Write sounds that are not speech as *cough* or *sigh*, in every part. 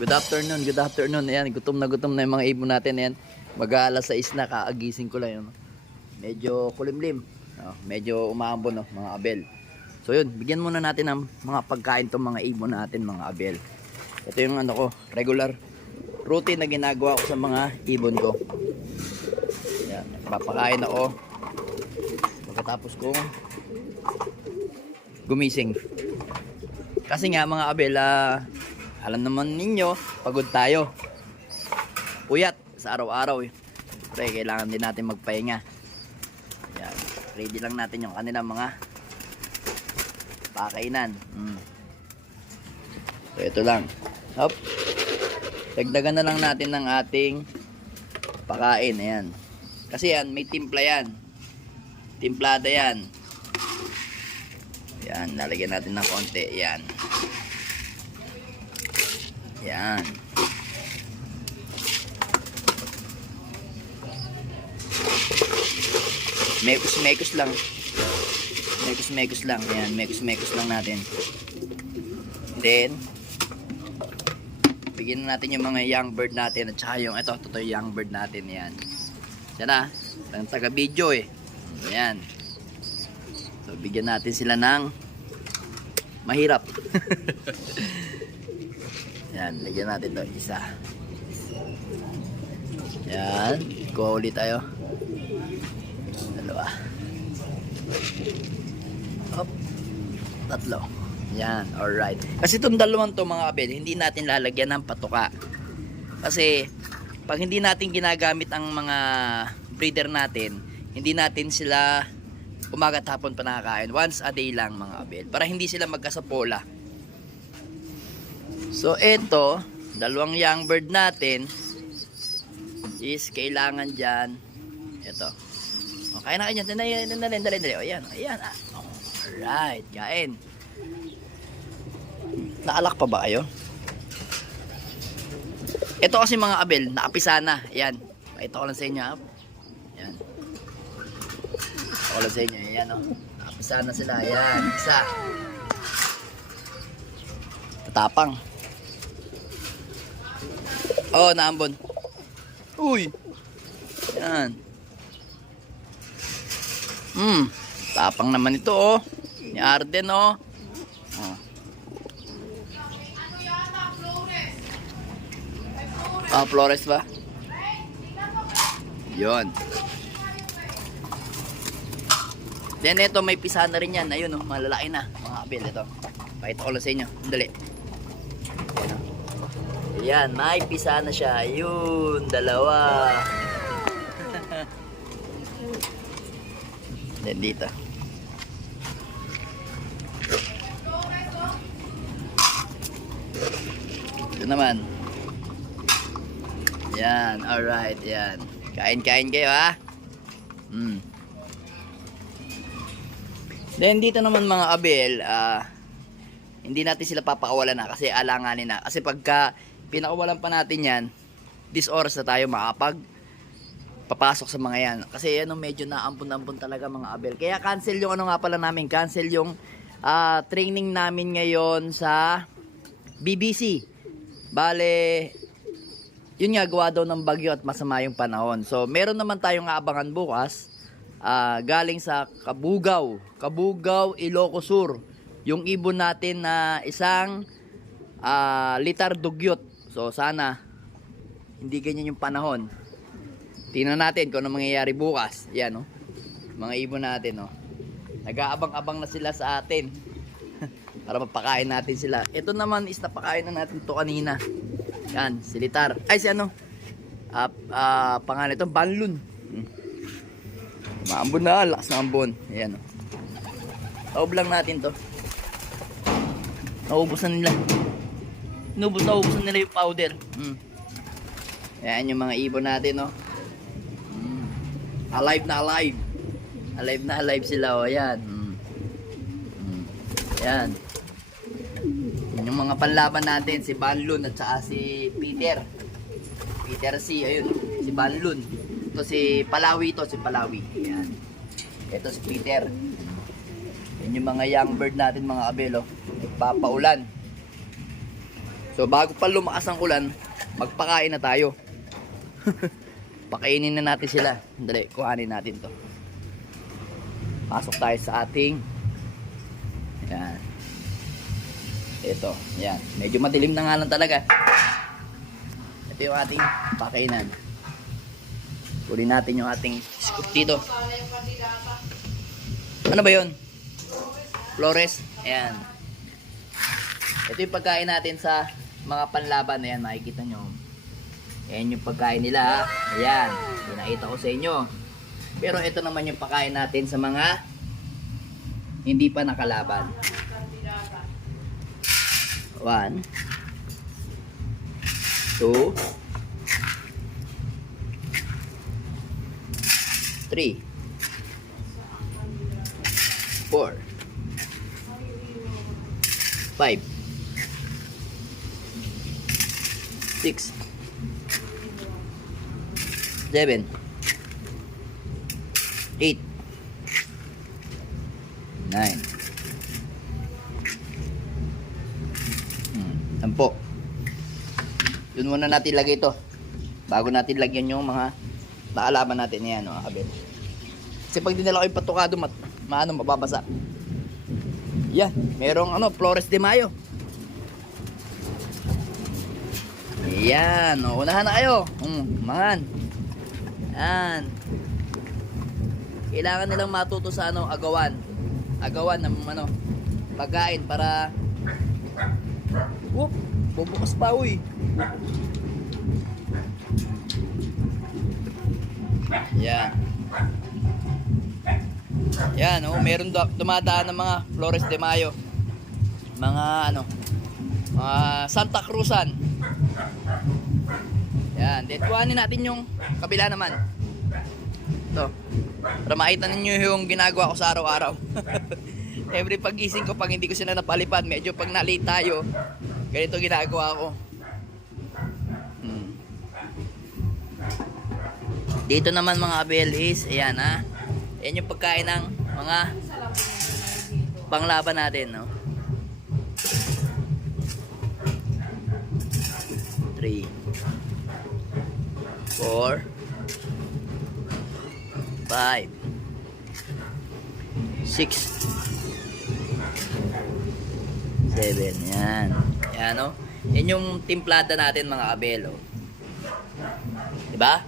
Good afternoon, good afternoon. Ayan, gutom na gutom na yung mga ibon natin. Ayan, mag-aalas 6 na, kaagising ko lang. Yun. Medyo kulimlim. Oh, medyo umaambon, no, mga abel. So yun, bigyan muna natin ng mga pagkain tong mga ibon natin, mga abel. Ito yung ano ko, regular routine na ginagawa ko sa mga ibon ko. Ayan, papakain ako. Pagkatapos kong gumising. Kasi nga mga abel, ah, alam naman ninyo, pagod tayo. Puyat sa araw-araw eh. Pre, kailangan din natin magpahinga. Yan. Ready lang natin yung kanilang mga pakainan. Mm. So ito lang. Hop. Dagdagan na lang natin ng ating pakain. Ayan. Kasi yan, may timpla yan. Timplada yan. Yan, lalagyan natin ng konti. Yan. Yan. Mekos-mekos lang. Mekos-mekos lang. Yan, mekos-mekos lang natin. Then, bigyan na natin yung mga young bird natin at saka yung, ito, yung young bird natin. Yan. Yan na. Ang taga-video eh. Yan. So, bigyan natin sila ng mahirap. *laughs* Yan, lagyan natin to isa. Yan, kuha ulit tayo. Dalawa. Hop. Tatlo. Yan, alright. Kasi itong dalawang to mga kabel, hindi natin lalagyan ng patuka. Kasi, pag hindi natin ginagamit ang mga breeder natin, hindi natin sila umaga at hapon pa nakakain. Once a day lang mga kabel. Para hindi sila magkasapola. So, ito, dalawang young bird natin is kailangan dyan. Ito. O, kain na kayo dyan. Dali, dali, dali, dali. O, yan. Ayan. Ah. Alright. Kain. Naalak pa ba kayo? Ito kasi mga abel, naapisa na. Ayan. Ito ko lang sa inyo. Ayan. Ito ko lang sa inyo. Ayan, o. Naapisa na sila. Ayan. Isa. Tatapang. Oh, naambon. Uy. Yan. Hmm. Tapang naman ito, oh. Ni Arden, oh. Oh. Ah, Flores ba? Yon. Then ito may pisa na rin yan. Ayun oh, malalaki na. Mga abil ito. Pakita ko lang sa inyo. Dali. Ayan, may pisa na siya. Ayun, dalawa. *laughs* Then dito. Ito naman. Yan, alright, yan. Kain-kain kayo ha. Mm. Then dito naman mga abel, ah hindi natin sila papakawalan na kasi alanganin na. Kasi pagka pinakawalan pa natin yan, this oras na tayo makapag papasok sa mga yan. Kasi ano medyo naampun-ampun talaga mga abel. Kaya cancel yung ano nga pala namin, cancel yung ah, training namin ngayon sa BBC. Bale, yun nga gawa daw ng bagyo at masama yung panahon. So, meron naman tayong aabangan bukas ah, galing sa Kabugaw, Kabugaw, Ilocos Sur. Yung ibon natin na isang ah, litar dugyot. So, sana hindi ganyan yung panahon. Tingnan natin kung ano mangyayari bukas. Yan, oh. Mga ibon natin, oh. Nag-aabang-abang na sila sa atin. *laughs* Para mapakain natin sila. Ito naman is napakain na natin to kanina. Yan, si Litar. Ay, si ano? Ah, ah, pangalan ito, Banlun. Hmm. Maambon na, lakas ng ambon. Ayan, oh. Taob lang natin to. Naubos na nila. Naubos na nila yung powder. Hmm. Ayan yung mga ibon natin, oh. Hmm. Alive na alive. Alive na alive sila, oh. Ayan. Hmm. Hmm. Ayan. Yan yung mga panlaban natin, si Banlun at saka si Peter. Peter C, ayun, si Banlun. Ito si Palawi ito, si Palawi. Ayan. Ito si Peter. Yan yung mga young bird natin mga abelo. Nagpapaulan. So bago pa lumakas ang ulan, magpakain na tayo. *laughs* Pakainin na natin sila. Dali, kuhanin natin to. Pasok tayo sa ating yan. Ito, yan. Medyo madilim na nga lang talaga. Ito yung ating pakainan. Kunin natin yung ating scoop dito. Ano ba yun? Flores? Ayan. Ito yung pagkain natin sa mga panlaban. Ayan, makikita nyo. Ayan yung pagkain nila. Ayan. Pinakita ko sa inyo. Pero ito naman yung pagkain natin sa mga hindi pa nakalaban. One. Two. Three. Four. Five. Six. Seven. Eight. Nine. Hmm, sampo. Doon muna natin lagay ito. Bago natin lagyan yung mga naalaman natin. Yan, mga kabel. Kasi pag dinala ko yung patukado, mat, maano, mababasa. Yan, merong ano, Flores de Mayo. Yan, o, unahan na kayo. Hmm, mangan. Yan. Kailangan nilang matuto sa ano, agawan. Agawan ng ano, pagkain para Whoop, bubukas pa uy. Yan. Yan, oh, meron da- dumadaan ng mga Flores de Mayo. Mga ano, mga Santa Cruzan. Yan, then kuhanin natin yung kabila naman. Ito. Para makita ninyo yung ginagawa ko sa araw-araw. *laughs* Every pagising ko pag hindi ko sila napalipad, medyo pag na-late tayo, ganito ginagawa ko. Hmm. Dito naman mga abel is, ayan ha. Yan yung pagkain ng mga panglaban natin, no? 3 4 5 6 7 yan. Yan no yan yung timplada natin mga kabelo. Diba?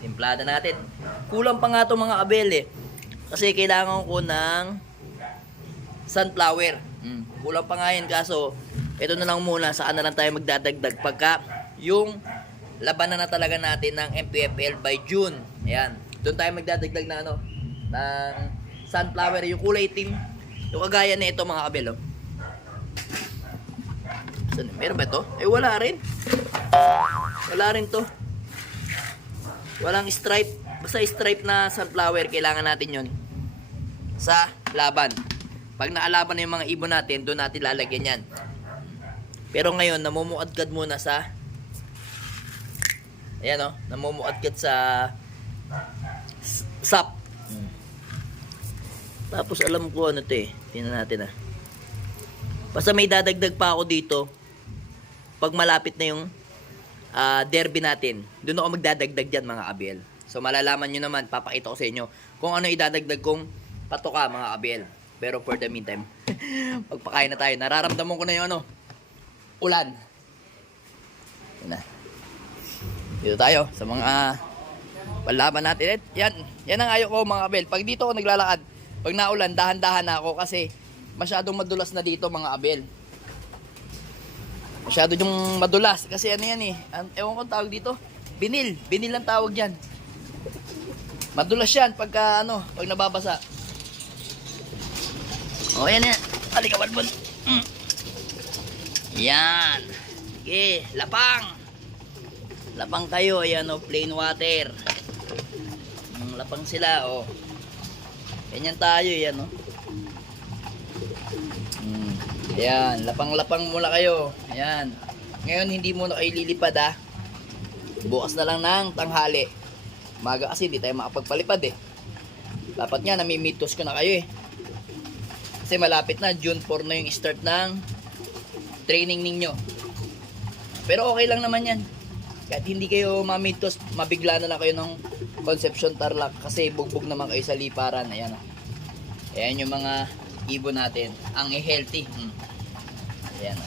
Timplada natin. Kulang pa nga to mga abel eh kasi kailangan ko ng sunflower. Mm. kulang pa nga yan kaso ito na lang muna. Saan na lang tayo magdadagdag? Pagka yung labanan na talaga natin ng MPFL by June ayan doon tayo magdadagdag na ano ng sunflower yung kulay itim yung kagaya na ito mga kabelo Saan? Meron ba ito? Eh wala rin. Wala rin to. Walang stripe. Basta stripe na sunflower, kailangan natin yon Sa laban. Pag naalaban na yung mga ibon natin, doon natin lalagyan yan. Pero ngayon, namumuadkad muna sa Ayan o, oh, namumuadkad sa sap. Hmm. Tapos alam ko ano to eh. Tingnan natin ah. Basta may dadagdag pa ako dito pag malapit na yung ah, derby natin. Doon ako magdadagdag dyan mga abel. So malalaman nyo naman, papakita ko sa inyo kung ano idadagdag kong patoka mga abel. Pero for the meantime, *laughs* pagpakain na tayo. Nararamdaman ko na yung ano, ulan. Yan na. Dito tayo sa mga palaban natin. Et, yan, yan ang ayaw ko mga abel. Pag dito ako naglalakad, pag naulan, dahan-dahan ako kasi masyadong madulas na dito mga abel. Masyado yung madulas kasi ano yan eh. An ewan ko tawag dito. Binil. Binil ang tawag yan. Madulas yan pagka ano, pag nababasa. O yan yan. Halika balbon. Mm. Yan. Sige, lapang. Lapang kayo. Ayan o, plain water. Mm, lapang sila o. Ganyan tayo yan o. Mm. Ayan, lapang-lapang muna kayo. Ayan. Ngayon, hindi muna kayo lilipad ha. Bukas na lang ng tanghali. Maga kasi hindi tayo makapagpalipad eh. Dapat nga, namimitos ko na kayo eh. Kasi malapit na, June 4 na yung start ng training ninyo. Pero okay lang naman yan. Kahit hindi kayo mamitos, mabigla na lang kayo ng Conception Tarlac kasi bugbog naman kayo sa liparan. Ayan o. Ayan yung mga ibon natin. Ang healthy. Hmm. Ayan o.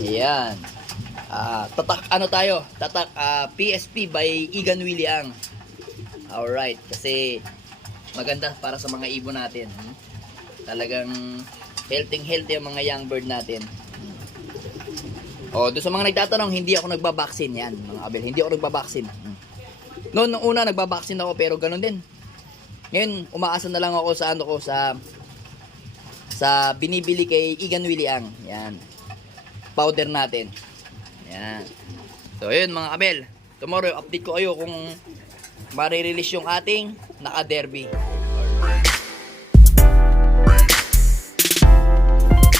Ayan. Ah, tatak ano tayo? Tatak ah, PSP by Igan Williang. Alright, kasi maganda para sa mga ibon natin. Hmm? Talagang healthy healthy ang mga young bird natin. Oh, doon sa mga nagtatanong, hindi ako nagbabaksin yan, mga abel. Hindi ako nagbabaksin. Hmm. Noon, nung una, nagbabaksin ako, pero ganun din. Ngayon, umaasa na lang ako sa ano ko, sa sa binibili kay Igan Williang. Yan. Powder natin. Yan. So, yun mga kabel. Tomorrow, update ko kayo kung marirelease yung ating naka-derby.